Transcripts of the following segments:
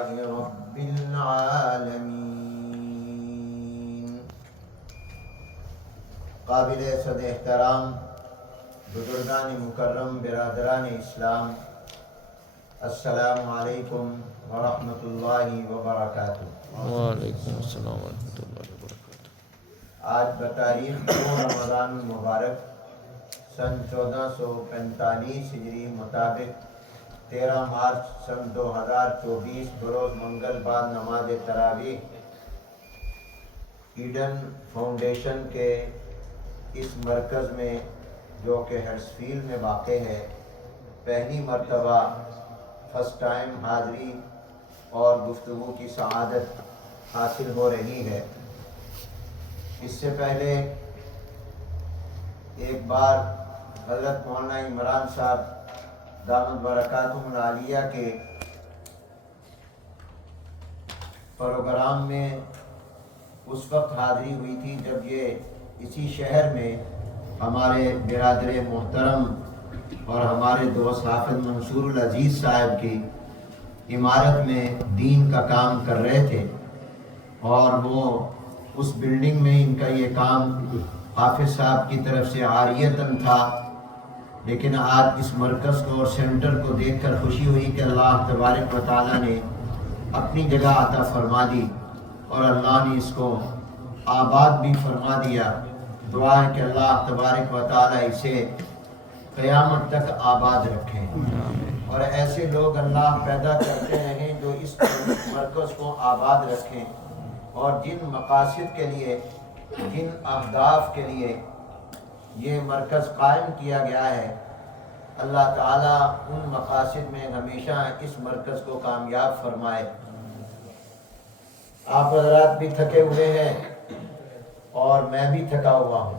رب العالمین۔ قابل صد احترام بزرگان مکرم، برادران اسلام، السلام علیکم ورحمۃ اللہ وبرکاتہ۔ وعلیکم السلام ورحمۃ اللہ وبرکاتہ۔ آج بتاریخ 2 رمضان المبارک سن 1445 ہجری مطابق 13 مارچ سن 2024 بروز منگل بعد نماز تراویح ایڈن فاؤنڈیشن کے اس مرکز میں جو کہ ہرسفیلڈ میں واقع ہے، پہلی مرتبہ فرسٹ ٹائم حاضری اور گفتگو کی سعادت حاصل ہو رہی ہے۔ اس سے پہلے ایک بار حضرت مولانا عمران صاحب دامت برکاتہم العالیہ کے پروگرام میں اس وقت حاضری ہوئی تھی جب یہ اسی شہر میں ہمارے برادر محترم اور ہمارے دوست حافظ منصور العزیز صاحب کی عمارت میں دین کا کام کر رہے تھے، اور وہ اس بلڈنگ میں ان کا یہ کام حافظ صاحب کی طرف سے عاریتاً تھا، لیکن آج اس مرکز کو اور سینٹر کو دیکھ کر خوشی ہوئی کہ اللہ تبارک و تعالیٰ نے اپنی جگہ عطا فرما دی اور اللہ نے اس کو آباد بھی فرما دیا۔ دعا ہے کہ اللہ تبارک و تعالیٰ اسے قیامت تک آباد رکھیں، اور ایسے لوگ اللہ پیدا کرتے رہیں جو اس مرکز کو آباد رکھیں، اور جن مقاصد کے لیے، جن اہداف کے لیے یہ مرکز قائم کیا گیا ہے، اللہ تعالیٰ ان مقاصد میں ہمیشہ اس مرکز کو کامیاب فرمائے۔ آپ حضرات بھی تھکے ہوئے ہیں اور میں بھی تھکا ہوا ہوں،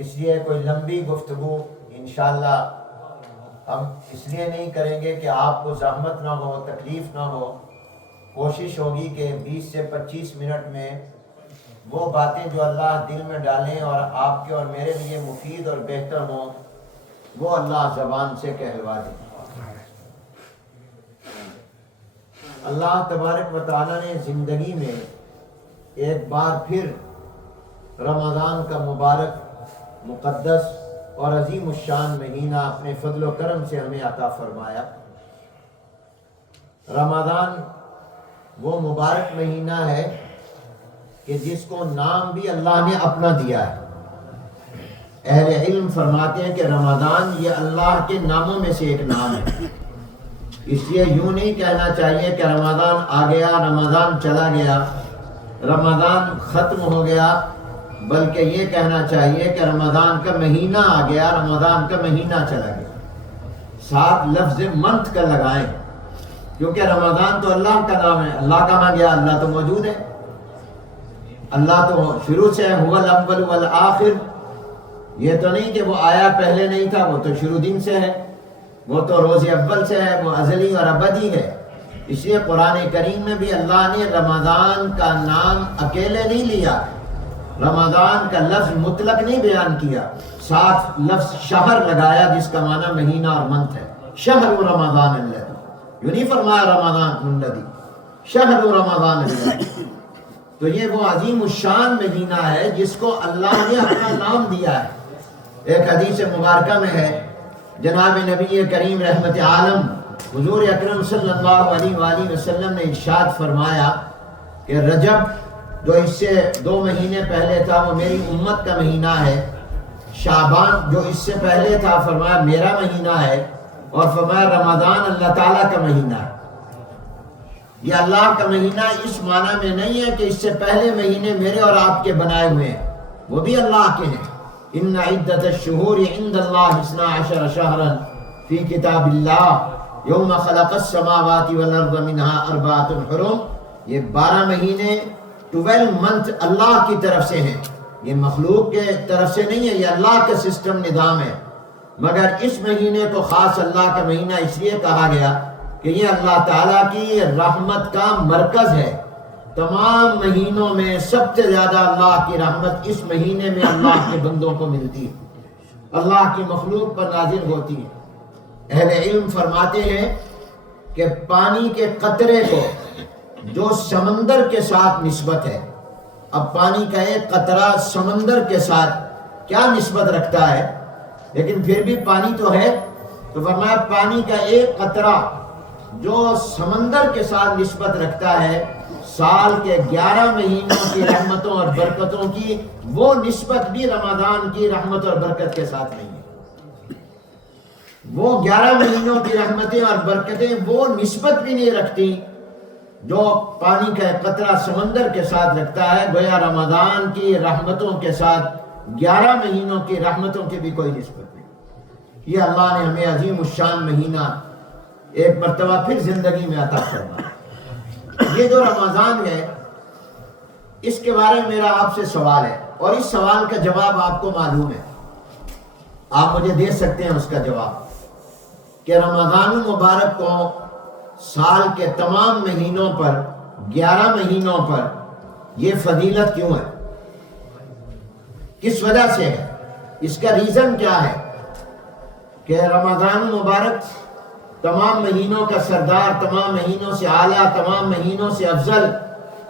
اس لیے کوئی لمبی گفتگو انشاءاللہ ہم اس لیے نہیں کریں گے کہ آپ کو زحمت نہ ہو، تکلیف نہ ہو۔ کوشش ہوگی کہ 20 سے 25 منٹ میں وہ باتیں جو اللہ دل میں ڈالیں اور آپ کے اور میرے لیے مفید اور بہتر ہوں، وہ اللہ زبان سے کہلوا دیں۔ اللہ تبارک و تعالیٰ نے زندگی میں ایک بار پھر رمضان کا مبارک، مقدس اور عظیم الشان مہینہ اپنے فضل و کرم سے ہمیں عطا فرمایا۔ رمضان وہ مبارک مہینہ ہے کہ جس کو نام بھی اللہ نے اپنا دیا ہے۔ اہل علم فرماتے ہیں کہ رمضان یہ اللہ کے ناموں میں سے ایک نام ہے، اس لیے یوں نہیں کہنا چاہیے کہ رمضان آ گیا، رمضان چلا گیا، رمضان ختم ہو گیا، بلکہ یہ کہنا چاہیے کہ رمضان کا مہینہ آ گیا، رمضان کا مہینہ چلا گیا۔ ساتھ لفظ منتھ کا لگائیں، کیونکہ رمضان تو اللہ کا نام ہے۔ اللہ کہاں گیا؟ اللہ تو موجود ہے، اللہ تو شروع سے ہے، هو الاول والآخر۔ یہ تو نہیں کہ وہ آیا پہلے نہیں تھا، وہ تو شروع دن سے ہے، وہ تو روز اول سے ہے، وہ ازلی اور ابدی ہے۔ اس لیے قرآن کریم میں بھی اللہ نے رمضان کا نام اکیلے نہیں لیا، رمضان کا لفظ مطلق نہیں بیان کیا، ساتھ لفظ شہر لگایا جس کا معنی مہینہ اور منتھ ہے۔ شہر رمضان الذی، یوں نہیں فرمایا رمضان الذی، شہر رمضان الذی۔ تو یہ وہ عظیم الشان مہینہ ہے جس کو اللہ نے اپنا نام دیا ہے۔ ایک حدیث مبارکہ میں ہے، جناب نبی کریم رحمت عالم حضور اکرم صلی اللہ علیہ وآلہ وسلم نے ارشاد فرمایا کہ رجب جو اس سے 2 مہینے پہلے تھا وہ میری امت کا مہینہ ہے، شعبان جو اس سے پہلے تھا فرمایا میرا مہینہ ہے، اور فرمایا رمضان اللہ تعالیٰ کا مہینہ ہے۔ یہ اللہ کا مہینہ اس معنی میں نہیں ہے کہ اس سے پہلے مہینے میرے اور آپ کے بنائے ہوئے ہیں، وہ بھی اللہ کے ہیں۔ ان عدت الشہور عند اللہ 12 شہرا فی کتاب اللہ یوم خلق السماوات والارض منها 4 حرم۔ یہ 12 مہینے 12 منتھ اللہ کی طرف سے ہیں، یہ مخلوق کے طرف سے نہیں ہے، یہ اللہ کا سسٹم نظام ہے۔ مگر اس مہینے کو خاص اللہ کا مہینہ اس لیے کہا گیا کہ یہ اللہ تعالیٰ کی رحمت کا مرکز ہے۔ تمام مہینوں میں سب سے زیادہ اللہ کی رحمت اس مہینے میں اللہ کے بندوں کو ملتی ہے، اللہ کی مخلوق پر نازل ہوتی ہے۔ اہل علم فرماتے ہیں کہ پانی کے قطرے کو جو سمندر کے ساتھ نسبت ہے، اب پانی کا ایک قطرہ سمندر کے ساتھ کیا نسبت رکھتا ہے، لیکن پھر بھی پانی تو ہے، تو فرمایا پانی کا ایک قطرہ جو سمندر کے ساتھ نسبت رکھتا ہے، سال کے 11 مہینوں کی رحمتوں اور برکتوں کی وہ نسبت بھی رمضان کی رحمت اور برکت کے ساتھ نہیں ہے۔ وہ 11 مہینوں کی رحمتیں اور برکتیں وہ نسبت بھی نہیں رکھتی جو پانی کا ایک قطرہ سمندر کے ساتھ رکھتا ہے۔ گویا رمضان کی رحمتوں کے ساتھ 11 مہینوں کی رحمتوں کی بھی کوئی نسبت نہیں۔ یہ اللہ نے ہمیں عظیم الشان مہینہ ایک مرتبہ پھر زندگی میں عطا فرمایا۔ یہ جو رمضان ہے، اس کے بارے میں میرا آپ سے سوال ہے، اور اس سوال کا جواب آپ کو معلوم ہے، آپ مجھے دے سکتے ہیں اس کا جواب، کہ رمضان المبارک کو سال کے تمام مہینوں پر 11 مہینوں پر یہ فضیلت کیوں ہے، کس وجہ سے ہے، اس کا ریزن کیا ہے کہ رمضان المبارک تمام مہینوں کا سردار، تمام مہینوں سے اعلیٰ، تمام مہینوں سے افضل،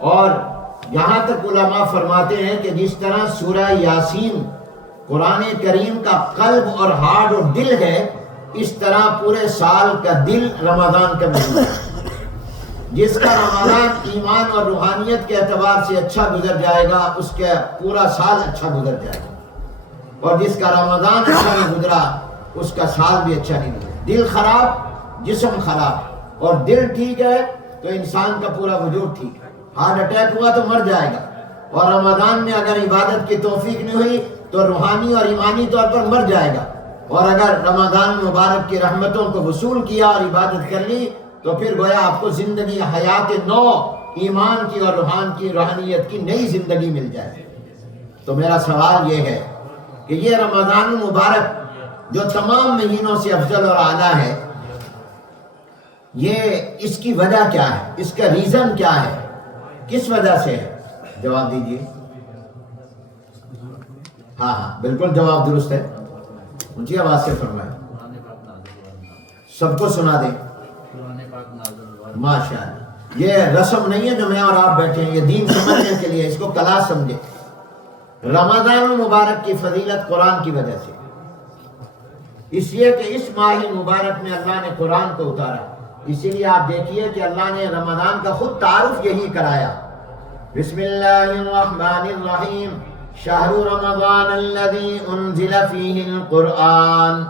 اور یہاں تک علماء فرماتے ہیں کہ جس طرح سورہ یاسین قرآن کریم کا قلب اور ہارٹ اور دل ہے، اس طرح پورے سال کا دل رمضان کا مہینہ ہے۔ جس کا رمضان ایمان اور روحانیت کے اعتبار سے اچھا گزر جائے گا، اس کا پورا سال اچھا گزر جائے گا، اور جس کا رمضان اچھا نہیں گزرا، اس کا سال بھی اچھا نہیں گزرا۔ دل خراب، جسم خراب، اور دل ٹھیک ہے تو انسان کا پورا وجود ٹھیک ہے۔ ہارٹ اٹیک ہوا تو مر جائے گا، اور رمضان میں اگر عبادت کی توفیق نہیں ہوئی تو روحانی اور ایمانی طور پر مر جائے گا، اور اگر رمضان مبارک کی رحمتوں کو وصول کیا اور عبادت کر لی تو پھر گویا آپ کو زندگی حیات نو، ایمان کی اور روحانیت کی نئی زندگی مل جائے۔ تو میرا سوال یہ ہے کہ یہ رمضان مبارک جو تمام مہینوں سے افضل اور اعلیٰ ہے، یہ اس کی وجہ کیا ہے، اس کا ریزن کیا ہے، کس وجہ سے ہے؟ جواب دیجیے۔ ہاں بالکل جواب درست ہے، اونچی آواز سے فرمائیں، سب کو سنا دیں۔ ماشاء اللہ، یہ رسم نہیں ہے جو میں اور آپ بیٹھے ہیں، یہ دین سمجھنے کے لیے، اس کو کلاس سمجھے۔ رمضان المبارک کی فضیلت قرآن کی وجہ سے، اس لیے کہ اس ماہ مبارک میں اللہ نے قرآن کو اتارا، اسی لیے آپ دیکھیے کہ اللہ نے رمضان کا خود تعارف یہی کرایا۔ بسم اللہ الرحمن الرحیم، شہر رمضان الذی انزل فیہ القرآن۔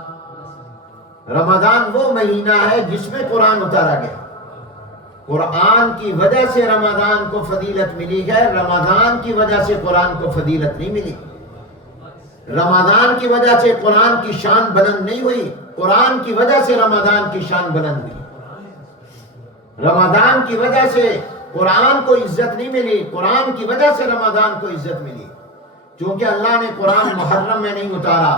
رمضان وہ مہینہ ہے جس میں قرآن اتارا گیا۔ قرآن کی وجہ سے رمضان کو فضیلت ملی ہے، رمضان کی وجہ سے قرآن کو فضیلت نہیں ملی۔ رمضان کی وجہ سے قرآن کی شان بلند نہیں ہوئی، قرآن کی وجہ سے رمضان کی شان بلند ہوئی۔ رمضان کی وجہ سے قرآن کو عزت نہیں ملی، قرآن کی وجہ سے رمضان کو عزت ملی، چونکہ اللہ نے قرآن محرم میں نہیں اتارا،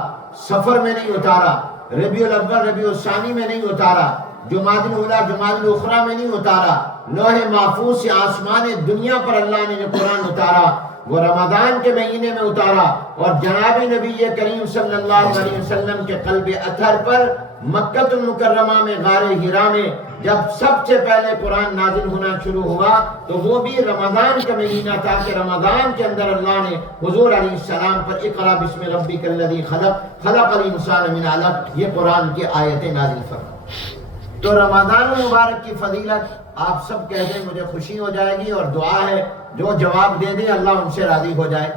سفر میں نہیں اتارا، ربیع الاول ربیع الثانی میں نہیں اتارا، جمادی الاولیٰ جمادی الاخریٰ میں نہیں اتارا، لوح محفوظ سے آسمان دنیا پر اللہ نے جو قرآن اتارا وہ رمضان کے مہینے میں اتارا، اور جناب نبی کریم صلی اللہ علیہ وسلم کے قلب اطہر پر مکہ المکرمہ میں غار حرا میں جب سب سے پہلے قرآن نازل ہونا شروع ہوا تو وہ بھی رمضان کا مہینہ تھا، کہ رمضان کے اندر اللہ نے حضور علیہ السلام پر اقرأ بسم ربک الذی خلق خلق الانسان من علق یہ قرآن کی آیتیں نازل فرمائیں۔ تو رمضان المبارک کی فضیلت آپ سب کہہ دیں، مجھے خوشی ہو جائے گی، اور دعا ہے جو جواب دے دیں اللہ ان سے راضی ہو جائے۔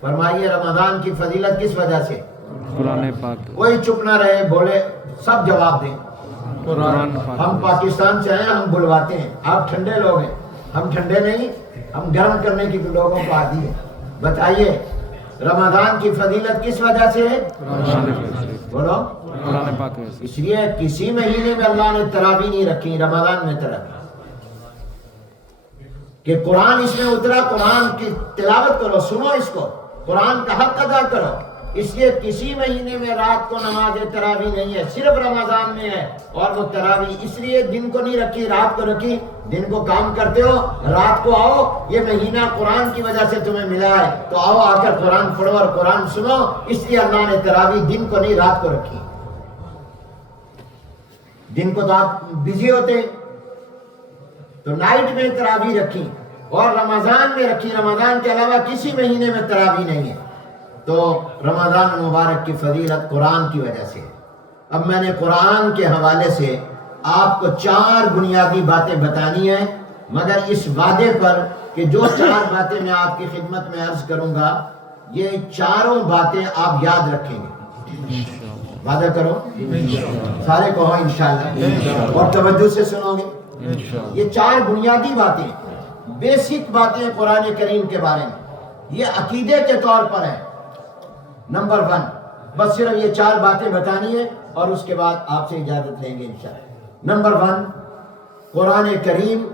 فرمائیے رمضان کی فضیلت کس وجہ سے؟ قرآن پاک۔ کوئی چپ نہ رہے، بولے، سب جواب دیں۔ قرآن پاک۔ ہم پاکستان سے آئے ہیں، ہم بلواتے ہیں، آپ ٹھنڈے لوگ ہیں، ہم ٹھنڈے نہیں، ہم گرم کرنے کی لوگوں کو عادی ہے۔ بتائیے رمضان کی فضیلت کس وجہ سے ہے؟ بولو۔ قرآن پاک۔ اس لیے کسی مہینے میں اللہ نے تراویح نہیں رکھی، رمضان میں تراویح، کہ قرآن اس میں اترا، قرآن کی تلاوت کرو، سنو اس کو، قرآن کا حق ادا کرو۔ اس لیے کسی مہینے میں رات کو نماز تراویح نہیں ہے، صرف رمضان میں ہے، اور وہ تراویح اس لیے دن کو نہیں رکھی، رات کو رکھی۔ دن کو کام کرتے ہو، رات کو آؤ، یہ مہینہ قرآن کی وجہ سے تمہیں ملا ہے تو آؤ، آ کر قرآن پڑھو اور قرآن سنو۔ اس لیے اللہ نے تراویح دن کو نہیں، رات کو رکھی۔ دن کو تو آپ بزی ہوتے ہیں، تو نائٹ میں تراویح رکھی اور رمضان میں رکھی، رمضان کے علاوہ کسی مہینے میں تراویح نہیں ہے، تو رمضان المبارک کی فضیلت قرآن کی وجہ سے۔ اب میں نے قرآن کے حوالے سے آپ کو 4 بنیادی باتیں بتانی ہیں، مگر اس وعدے پر کہ جو 4 باتیں میں آپ کی خدمت میں عرض کروں گا، یہ 4 باتیں آپ یاد رکھیں گے۔ وعدہ کرو سارے کہو انشاءاللہ، اور توجہ سے سنو گے۔ یہ 4 بنیادی باتیں، بیسک باتیں قرآن کریم کے بارے میں، یہ عقیدے کے طور پر ہے۔ نمبر 1، بس صرف یہ 4 باتیں بتانی ہے اور اس کے بعد آپ سے اجازت لیں گے انشاءاللہ۔ نمبر 1، قرآن کریم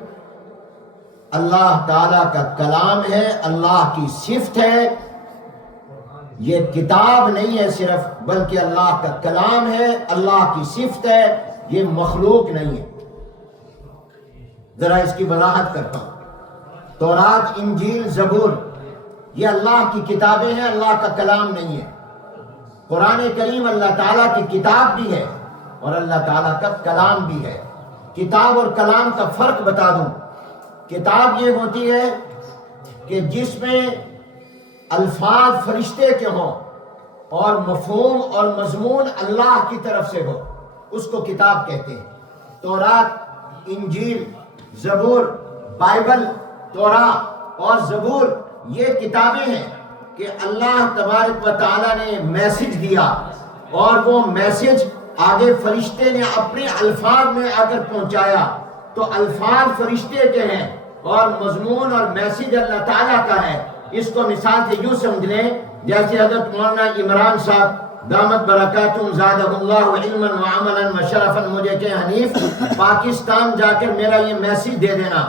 اللہ تعالیٰ کا کلام ہے، اللہ کی صفت ہے، یہ کتاب نہیں ہے صرف، بلکہ اللہ کا کلام ہے، اللہ کی صفت ہے، یہ مخلوق نہیں ہے۔ ذرا اس کی وضاحت کرتا ہوں۔ تورات، انجیل، زبور یہ اللہ کی کتابیں ہیں، اللہ کا کلام نہیں ہے۔ قرآن کریم اللہ تعالیٰ کی کتاب بھی ہے اور اللہ تعالیٰ کا کلام بھی ہے۔ کتاب اور کلام کا فرق بتا دوں۔ کتاب یہ ہوتی ہے کہ جس میں الفاظ فرشتے کے ہوں اور مفہوم اور مضمون اللہ کی طرف سے ہو، اس کو کتاب کہتے ہیں۔ تورات، انجیل، زبور، بائبل، تورات اور زبور یہ کتابیں ہیں کہ اللہ تبارک و تعالیٰ نے میسج دیا اور وہ میسج آگے فرشتے نے اپنے الفاظ میں آ کر پہنچایا، تو الفاظ فرشتے کے ہیں اور مضمون اور میسج اللہ تعالیٰ کا ہے۔ اس کو مثال سے یوں سمجھ لیں، جیسے حضرت مولانا عمران صاحب دامت برکاتہم زادہ اللہ علما وعملا وشرفا مجھے کہ حنیف پاکستان جا کر میرا یہ میسج دے دینا۔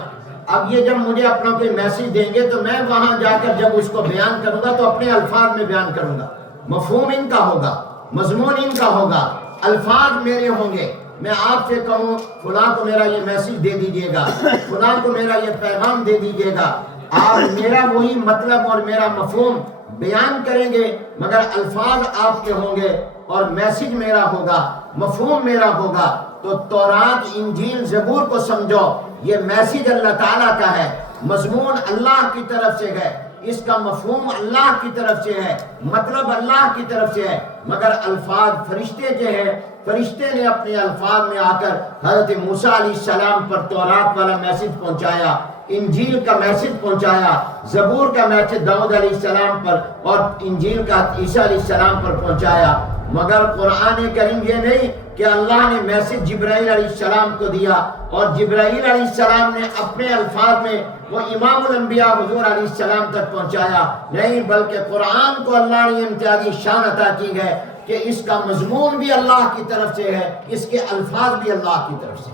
اب یہ جب مجھے اپنا کوئی میسج دیں گے تو میں وہاں جا کر جب اس کو بیان کروں گا تو اپنے الفاظ میں بیان کروں گا، مفہوم ان کا ہوگا، مضمون ان کا ہوگا، الفاظ میرے ہوں گے۔ میں آپ سے کہوں فلاں کو میرا یہ میسج دے دیجئے گا، فلاں کو میرا یہ پیغام دے دیجئے گا، آپ میرا وہی مطلب اور میرا مفہوم بیان کریں گے، مگر الفاظ آپ کے ہوں گے اور میسج میرا ہوگا، مفہوم میرا ہوگا۔ تو تورات، انجیل، زبور کو سمجھو، یہ میسج اللہ تعالیٰ کا ہے، مضمون اللہ کی طرف سے ہے، اس کا مفہوم اللہ کی طرف سے ہے، مطلب اللہ کی طرف سے ہے، مگر الفاظ فرشتے کے ہیں۔ فرشتے نے اپنے الفاظ میں آ کر حضرت موسیٰ علیہ السلام پر تورات والا میسج پہنچایا، انجیل کا میسج پہنچایا، زبور کا میسج داؤد علیہ السلام پر اور انجیل کا عیسیٰ علیہ السلام پر پہنچایا۔ مگر قرآن کریم یہ نہیں کہ اللہ نے میسج جبرائیل علیہ السلام کو دیا اور جبرائیل علیہ السلام نے اپنے الفاظ میں وہ امام الانبیاء حضور علیہ السلام تک پہنچایا، نہیں، بلکہ قرآن کو اللہ نے امتیازی شان عطا کی ہے کہ اس کا مضمون بھی اللہ کی طرف سے ہے، اس کے الفاظ بھی اللہ کی طرف سے۔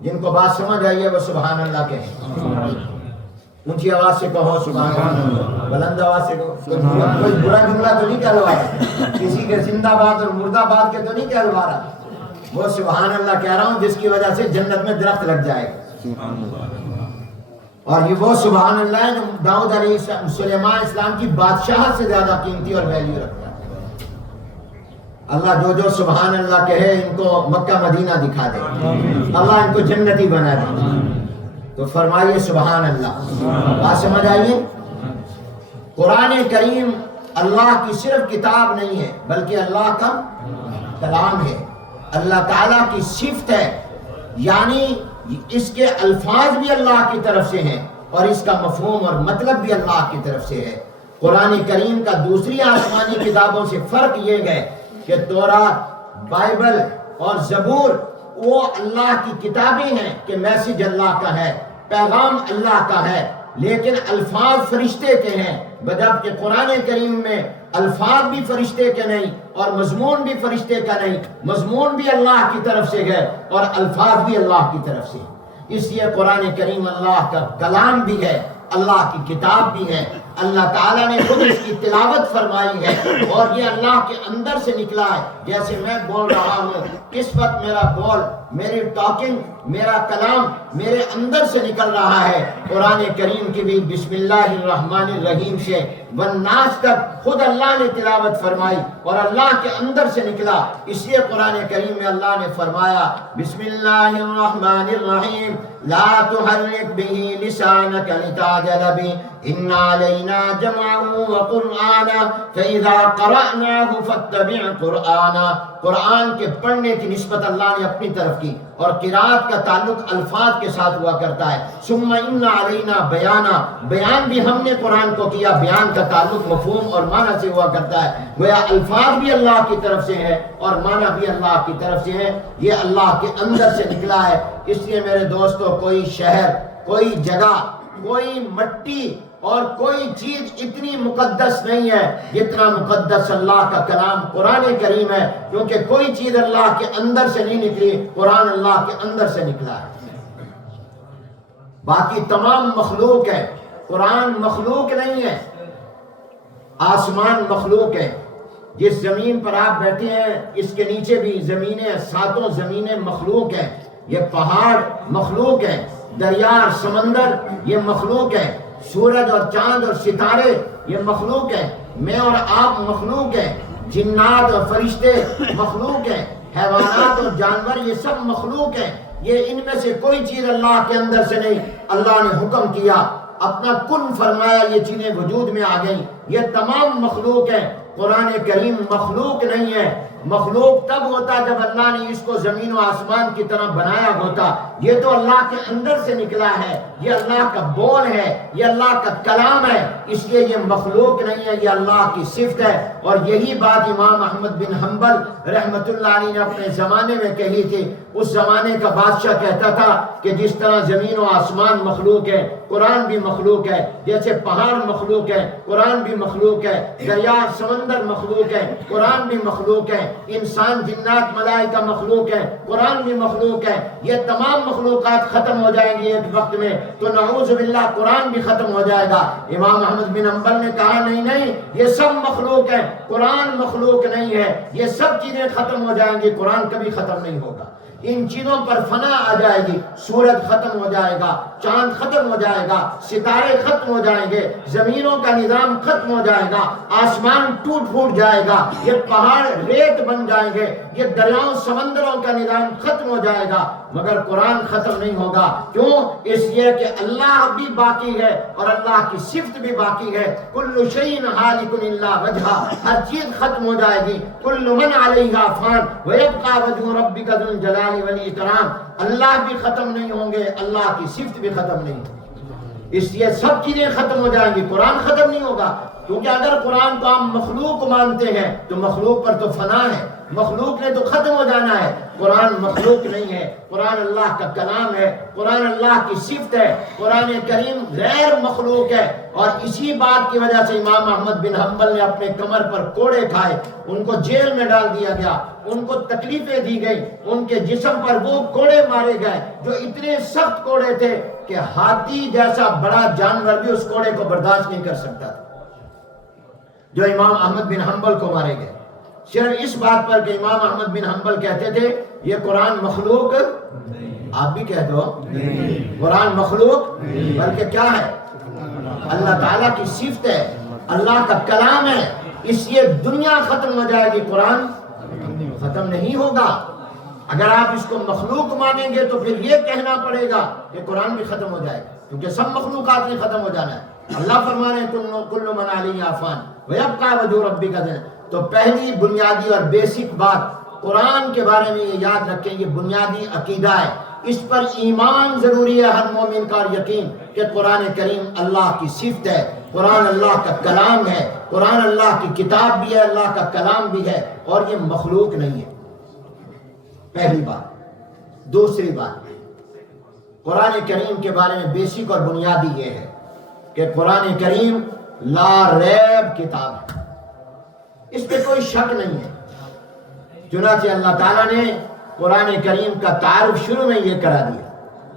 جن کو بات سمجھ آئی ہے وہ سبحان اللہ کہیں، اونچی آواز سے کہو سبحان اللہ، بلند آواز سے کہو۔ کوئی برا جملہ تو نہیں کہلوا رہا، کسی کے زندہ باد اور مردہ باد کے تو نہیں کہلوا رہا، وہ سبحان اللہ کہہ رہا ہوں جس کی وجہ سے جنت میں درخت لگ جائے گا۔ اور یہ وہ سبحان اللہ ہے جو داؤد علیہ سلیمان اسلام کی بادشاہت سے زیادہ قیمتی اور ویلیو رکھتا ہے۔ اللہ جو جو سبحان اللہ کہے ان کو مکہ مدینہ دکھا دے، اللہ ان کو جنتی بنا دے، تو فرمائیے سبحان اللہ۔ بات سمجھ آئیے؟ قرآن کریم اللہ کی صرف کتاب نہیں ہے بلکہ اللہ کا کلام ہے، اللہ تعالیٰ کی صفت ہے، یعنی اس کے الفاظ بھی اللہ کی طرف سے ہیں اور اس کا مفہوم اور مطلب بھی اللہ کی طرف سے ہے۔ قرآن کریم کا دوسری آسمانی کتابوں سے فرق یہ ہے کہ تورات، بائبل اور زبور وہ اللہ کی کتابیں ہیں کہ میسج اللہ کا ہے، پیغام اللہ کا ہے، لیکن الفاظ فرشتے کے ہیں، بجب کہ قرآن کریم میں الفاظ بھی فرشتے کے نہیں اور مضمون بھی فرشتے کا نہیں، مضمون بھی اللہ کی طرف سے ہے اور الفاظ بھی اللہ کی طرف سے۔ اس لیے قرآن کریم اللہ کا کلام بھی ہے، اللہ کی کتاب بھی ہے، اللہ تعالیٰ نے خود اس کی تلاوت فرمائی ہے اور یہ اللہ کے اندر سے نکلا ہے. جیسے میں بول رہا ہوں اس وقت میرا بول، میری ٹاکنگ، میرا کلام میرے اندر سے نکل رہا ہے. قرآن کریم کی بھی بسم اللہ الرحمن الرحیم سے والناس تک خود اللہ نے تلاوت فرمائی اور اللہ کے اندر سے نکلا. اس لیے قرآن کریم میں اللہ نے فرمایا بسم اللہ الرحمن الرحیم لا تحرک به لسانک لتعجل به ان علینا جمعه وقرآنا فاذا قرأناه فاتبع قرآنا. قرآن کے پڑھنے کی نسبت اللہ نے اپنی طرف کی اور قرات کا تعلق الفاظ کے ساتھ ہوا کرتا ہے. ثم ان علینا بیانا، بیان بھی ہم نے قرآن کو کیا، بیان کا تعلق مفہوم اور معنی سے ہوا کرتا ہے. گویا الفاظ بھی اللہ کی طرف سے ہے اور معنی بھی اللہ کی طرف سے ہے. یہ اللہ کے اندر سے نکلا ہے. اس لیے میرے دوستو کوئی شہر، کوئی جگہ، کوئی مٹی اور کوئی چیز اتنی مقدس نہیں ہے جتنا مقدس اللہ کا کلام قرآن کریم ہے، کیونکہ کوئی چیز اللہ کے اندر سے نہیں نکلی، قرآن اللہ کے اندر سے نکلا ہے. باقی تمام مخلوق ہے، قرآن مخلوق نہیں ہے. آسمان مخلوق ہے، جس زمین پر آپ بیٹھے ہیں اس کے نیچے بھی زمینیں، ساتوں زمینیں مخلوق ہیں. یہ پہاڑ مخلوق ہے، دریا، سمندر یہ مخلوق ہے، سورج اور چاند اور ستارے یہ مخلوق ہیں، میں اور آپ مخلوق ہیں، جنات اور فرشتے مخلوق ہیں، حیوانات اور جانور یہ سب مخلوق ہیں. یہ ان میں سے کوئی چیز اللہ کے اندر سے نہیں. اللہ نے حکم کیا، اپنا کن فرمایا، یہ چیزیں وجود میں آ گئیں. یہ تمام مخلوق ہیں. قرآن کریم مخلوق نہیں ہے. مخلوق تب ہوتا جب اللہ نے اس کو زمین و آسمان کی طرح بنایا ہوتا. یہ تو اللہ کے اندر سے نکلا ہے، یہ اللہ کا بول ہے، یہ اللہ کا کلام ہے. اس لیے یہ مخلوق نہیں ہے، یہ اللہ کی صفت ہے. اور یہی بات امام احمد بن حنبل رحمۃ اللہ علیہ نے اپنے زمانے میں کہی تھی. اس زمانے کا بادشاہ کہتا تھا کہ جس طرح زمین و آسمان مخلوق ہے، قرآن بھی مخلوق ہے. جیسے پہاڑ مخلوق ہے، قرآن بھی مخلوق ہے. دریا سمندر مخلوق ہے، قرآن بھی مخلوق ہے. انسان جنات ملائکہ مخلوق ہے، قرآن بھی مخلوق ہے. یہ تمام مخلوقات ختم ہو جائیں گی ایک وقت میں تو نعوذ باللہ قرآن بھی ختم ہو جائے گا. امام احمد بن حنبل نے کہا نہیں، یہ سب مخلوق ہے، قرآن مخلوق نہیں ہے. یہ سب چیزیں ختم ہو جائیں گی، قرآن کبھی ختم نہیں ہوگا. ان چیزوں پر فنا آ جائے گی. سورج ختم ہو جائے گا، چاند ختم ہو جائے گا، ستارے ختم ہو جائیں گے، زمینوں کا نظام ختم ہو جائے گا، آسمان ٹوٹ پھوٹ جائے گا، یہ پہاڑ ریت بن جائیں گے، یہ دریاؤں سمندروں کا نظام ختم ہو جائے گا، مگر قرآن ختم نہیں ہوگا. کیوں؟ اس لیے کہ اللہ بھی باقی ہے اور اللہ کی صفت بھی باقی ہے. کل شیء ہالک الا وجہہ، ہر چیز ختم ہو جائے گی. کل من علیہا فان ویبقى وجہ ربک ذو الجلال والاکرام. اللہ بھی ختم نہیں ہوں گے، اللہ کی صفت بھی ختم نہیں ہوگی. اس لیے سب چیزیں ختم ہو جائیں گی، قرآن ختم نہیں ہوگا. کیونکہ اگر قرآن کو ہم مخلوق مانتے ہیں تو مخلوق پر تو فنا ہے، مخلوق نے تو ختم ہو جانا ہے. قرآن مخلوق نہیں ہے، قرآن اللہ کا کلام ہے، قرآن اللہ کی صفت ہے. قرآن کریم غیر مخلوق ہے. اور اسی بات کی وجہ سے امام احمد بن حنبل نے اپنے کمر پر کوڑے کھائے، ان کو جیل میں ڈال دیا گیا، ان کو تکلیفیں دی گئی، ان کے جسم پر وہ کوڑے مارے گئے جو اتنے سخت کوڑے تھے کہ ہاتھی جیسا بڑا جانور بھی اس کوڑے کو برداشت نہیں کر سکتا تھا جو امام احمد بن حنبل کو مارے گئے. صرف اس بات پر کہ امام احمد بن حنبل کہتے تھے یہ قرآن مخلوق، آپ بھی کہہ دو قرآن مخلوق بلکہ کیا ہے؟ اللہ تعالیٰ کی صفت ہے، اللہ کا کلام ہے. اس لیے دنیا ختم ہو جائے گی، قرآن ختم نہیں ہوگا. اگر آپ اس کو مخلوق مانیں گے تو پھر یہ کہنا پڑے گا کہ قرآن بھی ختم ہو جائے گا، کیونکہ سب مخلوقات نے ختم ہو جانا ہے. اللہ فرما رہے ہیں کل من علیہا فان ویبقى وجہ ربک. تو پہلی بنیادی اور بیسک بات قرآن کے بارے میں یہ یاد رکھیں، یہ بنیادی عقیدہ ہے، اس پر ایمان ضروری ہے ہر مومن کا، اور یقین کہ قرآن کریم اللہ کی صفت ہے، قرآن اللہ کا کلام ہے، قرآن اللہ کی کتاب بھی ہے، اللہ کا کلام بھی ہے، اور یہ مخلوق نہیں ہے. پہلی بات. دوسری بات قرآن کریم کے بارے میں بیسک اور بنیادی یہ ہے کہ قرآن کریم لا ریب کتاب ہے، اس پہ کوئی شک نہیں ہے. چنانچہ اللہ تعالیٰ نے قرآن کریم کا تعارف شروع میں یہ کرا دیا،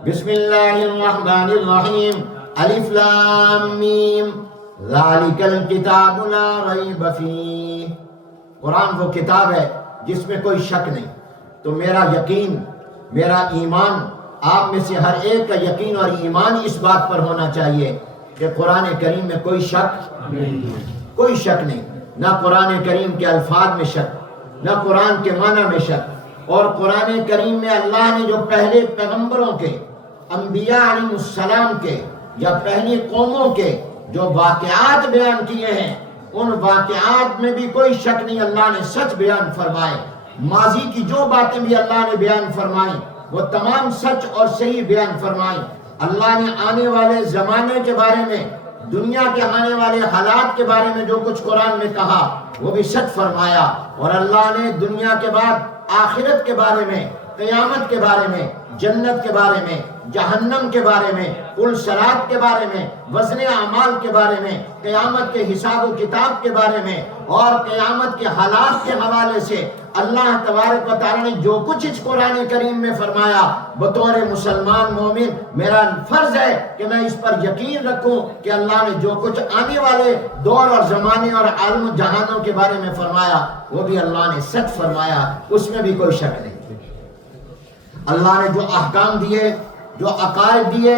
بسم اللہ الرحمن الرحیم الف لام میم ذالک الکتاب لا ریب فیہ، قرآن وہ کتاب ہے جس میں کوئی شک نہیں۔ تو میرا یقین، میرا ایمان، آپ میں سے ہر ایک کا یقین اور ایمان اس بات پر ہونا چاہیے کہ قرآن کریم میں کوئی شک نہیں، کوئی شک نہیں، نہ قرآن کریم کے الفاظ میں شک، نہ قرآن کے معنی میں شک۔ اور قرآن کریم میں اللہ نے جو پہلے پیغمبروں کے، انبیاء علیہ السلام کے یا پہلی قوموں کے جو واقعات بیان کیے ہیں، ان واقعات میں بھی کوئی شک نہیں، اللہ نے سچ بیان فرمائے۔ ماضی کی جو باتیں بھی اللہ نے بیان فرمائیں وہ تمام سچ اور صحیح بیان فرمائیں۔ اللہ نے آنے والے زمانے کے بارے میں، دنیا کے آنے والے حالات کے بارے میں جو کچھ قرآن میں کہا وہ بھی سچ فرمایا۔ اور اللہ نے دنیا کے بعد آخرت کے بارے میں، قیامت کے بارے میں، جنت کے بارے میں، جہنم کے بارے میں، کل صراط کے بارے میں، وزن اعمال کے بارے میں، قیامت کے حساب و کتاب کے بارے میں اور قیامت کے حالات کے حوالے سے اللہ تبارک و تعالیٰ نے جو کچھ اس قرآن کریم میں فرمایا، بطور مسلمان مومن میرا فرض ہے کہ میں اس پر یقین رکھوں کہ اللہ نے جو کچھ آنے والے دور اور زمانے اور عالم و جہانوں کے بارے میں فرمایا وہ بھی اللہ نے سچ فرمایا، اس میں بھی کوئی شک نہیں۔ اللہ نے جو احکام دیے، جو عقائد دیے،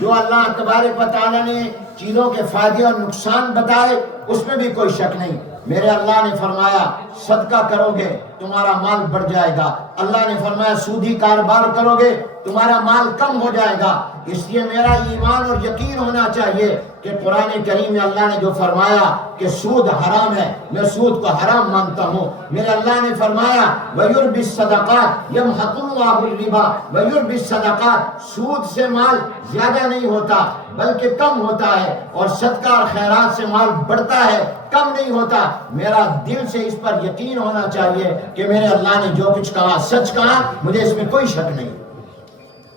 جو اللہ تبارک و تعالیٰ نے چیزوں کے فائدے اور نقصان بتائے، اس میں بھی کوئی شک نہیں۔ میرے اللہ نے فرمایا صدقہ کرو گے تمہارا مال بڑھ جائے گا، اللہ نے فرمایا سودی کاروبار کرو گے تمہارا مال کم ہو جائے گا۔ اس لیے میرا ایمان اور یقین ہونا چاہیے کہ قرآن کریم میں اللہ نے جو فرمایا کہ سود حرام ہے، میں سود کو حرام مانتا ہوں۔ میرے اللہ نے فرمایا وَيُرْبِ الصَّدَقَاتِ يَمْحَقُ اللَّهُ الرِّبَا وَيُرْبِ الصَّدَقَاتِ، سود سے مال زیادہ نہیں ہوتا بلکہ کم ہوتا ہے، اور صدقہ اور خیرات سے مال بڑھتا ہے، کم نہیں ہوتا۔ میرا دل سے اس پر یقین ہونا چاہیے کہ میرے اللہ نے جو کچھ کہا سچ کہا، مجھے اس میں کوئی شک نہیں۔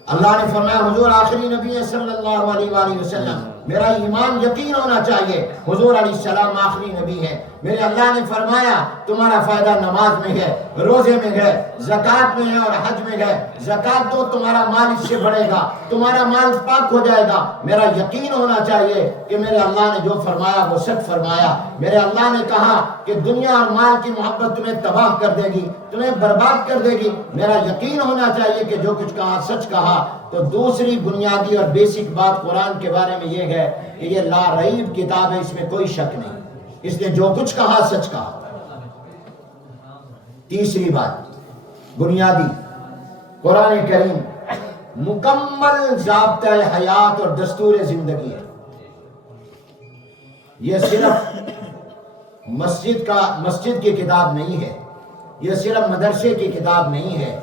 اللہ نے فرمایا حضور آخری نبی ہے صلی اللہ علیہ وآلہ وسلم، میرا ایمان یقین ہونا چاہیے حضور علیہ السلام آخری نبی ہے۔ میرے اللہ نے فرمایا تمہارا فائدہ نماز میں ہے، روزے میں ہے، زکوٰۃ میں ہے اور حج میں ہے۔ زکوٰۃ دو تمہارا مال اس سے بڑھے گا، تمہارا مال پاک ہو جائے گا۔ میرا یقین ہونا چاہیے کہ میرے اللہ نے جو فرمایا وہ سچ فرمایا۔ میرے اللہ نے کہا کہ دنیا اور مال کی محبت تمہیں تباہ کر دے گی، تمہیں برباد کر دے گی۔ میرا یقین ہونا چاہیے کہ جو کچھ کہا سچ کہا۔ تو دوسری بنیادی اور بیسک بات قرآن کے بارے میں یہ ہے کہ یہ لا ریب کتاب ہے، اس میں کوئی شک نہیں، اس نے جو کچھ کہا سچ کہا۔ تیسری بات بنیادی، قرآن کریم مکمل ضابطہ حیات اور دستور زندگی ہے۔ یہ صرف مسجد کی کتاب نہیں ہے، یہ صرف مدرسے کی کتاب نہیں ہے،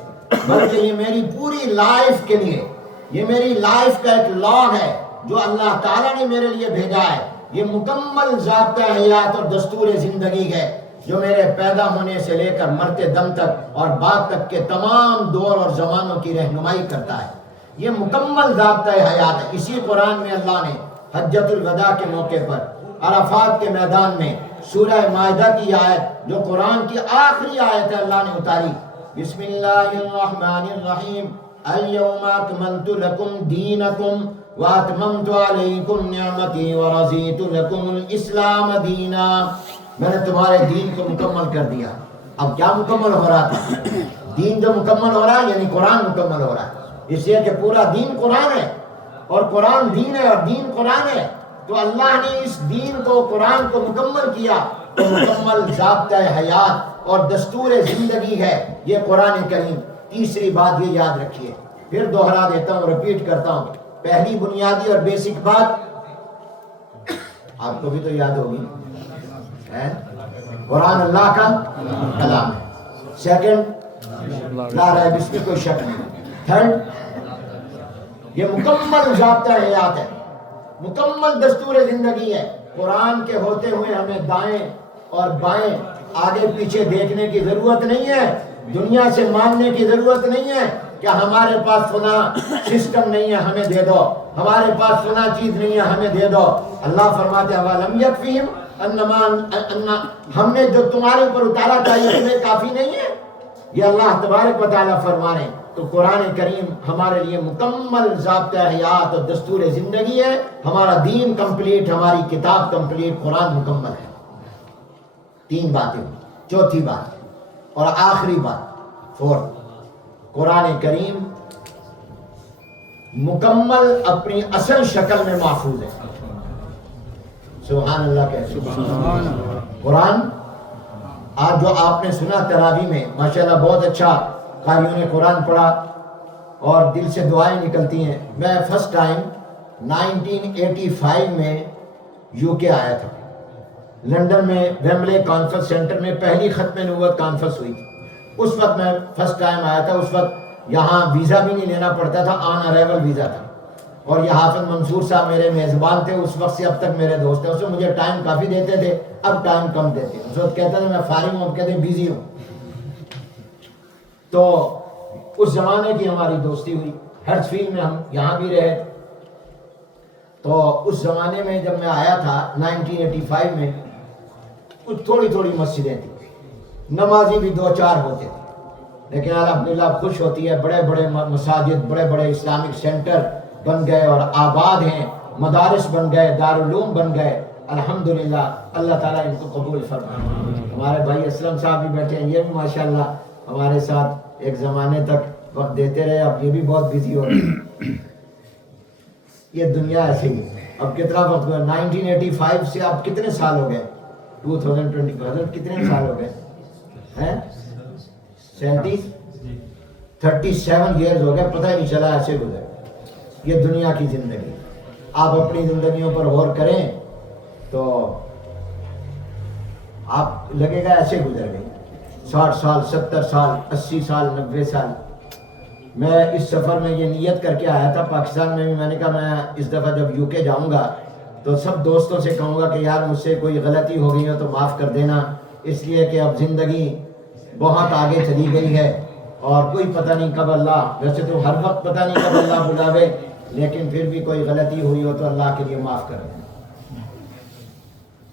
بلکہ یہ میری پوری لائف کے لیے، یہ میری لائف کا ایک لا ہے جو اللہ تعالیٰ نے میرے لیے بھیجا ہے۔ یہ مکمل ضابطہ حیات اور دستور زندگی ہے جو میرے پیدا ہونے سے لے کر مرتے دم تک اور بعد تک کے تمام دور اور زمانوں کی رہنمائی کرتا ہے۔ یہ مکمل ضابطہ حیات ہے۔ اسی قرآن میں اللہ نے حجۃ الوداع کے موقع پر عرفات کے میدان میں سورہ مائدہ کی آیت جو قرآن کی آخری آیت ہے اللہ نے اتاری، بسم اللہ الرحمن الرحیم اليوم اکملت لکم دینکم واتممت علیکم نعمتی ورضیت لکم الاسلام دینا۔ میں نے تمہارے دین کو مکمل کر دیا۔ اب کیا مکمل ہو رہا تھا؟ دین جو مکمل ہو رہا ہے یعنی قرآن مکمل ہو رہا ہے، اس لیے کہ پورا دین قرآن ہے اور قرآن دین ہے اور دین قرآن ہے۔ تو اللہ نے اس دین کو، قرآن کو مکمل کیا تو مکمل ضابطہ حیات اور دستور زندگی ہے یہ قرآن کریم۔ تیسری بات یہ یاد رکھیے، پھر دوہرا دیتا ہوں، رپیٹ کرتا ہوں۔ پہلی بنیادی اور بیسک بات آپ کو بھی تو یاد ہوگی، قرآن اللہ کا کلام ہے۔ سیکنڈ، لا ریب، اس میں کوئی شک نہیں۔ تھرڈ، یہ مکمل ضابطہ حیات ہے، مکمل دستور زندگی ہے۔ قرآن کے ہوتے ہوئے ہمیں دائیں اور بائیں، آگے پیچھے دیکھنے کی ضرورت نہیں ہے، دنیا سے مانگنے کی ضرورت نہیں ہے کہ ہمارے پاس فلاں سسٹم نہیں ہے ہمیں دے دو، ہمارے پاس فلاں چیز نہیں ہے ہمیں دے دو۔ اللہ فرماتے ہیں وَلَمْ يَكْفِهِمْ ہم نے جو تمہارے اوپر اتارا تھا یہ تمہیں کافی نہیں ہے؟ یہ اللہ تبارک و تعالیٰ فرما رہے ہیں۔ تو قرآن کریم ہمارے لیے مکمل ضابطہ حیات اور دستور زندگی ہے. ہمارا دین کمپلیٹ، ہماری کتاب کمپلیٹ، قرآن مکمل ہے. 3 باتیں. چوتھی بات اور آخری بات 4، قرآن کریم مکمل اپنی اصل شکل میں محفوظ ہے. سبحان اللہ کہتے ہیں. قرآن آج جو آپ نے سنا تراویح میں ماشاءاللہ بہت اچھا قاریوں نے قرآن پڑھا اور دل سے دعائیں نکلتی ہیں. میں فرسٹ ٹائم 1985 میں یو کے آیا تھا. لندن میں ویمبلے کانفرنس سینٹر میں پہلی ختم نبوت کانفرنس ہوئی تھی. اس وقت میں فرسٹ ٹائم آیا تھا. اس وقت یہاں ویزا بھی نہیں لینا پڑتا تھا، آن ارائیول ویزا تھا. اور یہ حافظ منصور صاحب میرے میزبان تھے. اس وقت سے اب تک میرے دوست ہیں. اس میں مجھے ٹائم کافی دیتے تھے، اب ٹائم کم دیتے ہیں. اس وقت کہتا تھا میں فارغ ہوں، اب کہتے ہیں بیزی ہوں. تو اس زمانے کی ہماری دوستی ہوئی. ہرٹسفیلڈ میں ہم یہاں بھی رہے. تو اس زمانے میں جب میں آیا تھا 1985 میں، کچھ تھوڑی تھوڑی مسجدیں تھیں، نمازی بھی 2-4 ہوتے تھے. لیکن الحمدللہ خوش ہوتی ہے، بڑے بڑے مساجد، بڑے بڑے اسلامک سینٹر بن گئے اور آباد ہیں. مدارس بن گئے، دارالعلوم بن گئے. الحمدللہ اللہ تعالیٰ ان کو قبول فرمائے. ہمارے بھائی اسلم صاحب بھی بیٹھے ہیں، یہ بھی ماشاءاللہ ہمارے ساتھ ایک زمانے تک وقت دیتے رہے. اب یہ بھی بہت بزی ہو گئے. یہ دنیا ایسے ہی ہے. اب کتنا وقت ہوا 1985 سے اب کتنے سال ہو گئے؟ 2020 کتنے سال ہو گئے ہیں؟ 37 ایئرز ہو گئے. پتہ ہی نہیں چلا ایسے گزر. یہ دنیا کی زندگی. آپ اپنی زندگیوں پر غور کریں تو آپ لگے گا ایسے گزر گئی. 60 سال، 70 سال، 80 سال، 90 سال. میں اس سفر میں یہ نیت کر کے آیا تھا پاکستان میں بھی. میں نے کہا میں اس دفعہ جب یو کے جاؤں گا تو سب دوستوں سے کہوں گا کہ یار مجھ سے کوئی غلطی ہو گئی ہو تو معاف کر دینا، اس لیے کہ اب زندگی بہت آگے چلی گئی ہے اور کوئی پتہ نہیں کب اللہ، ویسے تو ہر وقت پتہ نہیں کب اللہ بلاوے، لیکن پھر بھی کوئی غلطی ہوئی ہو تو اللہ کے لیے معاف کر دینا.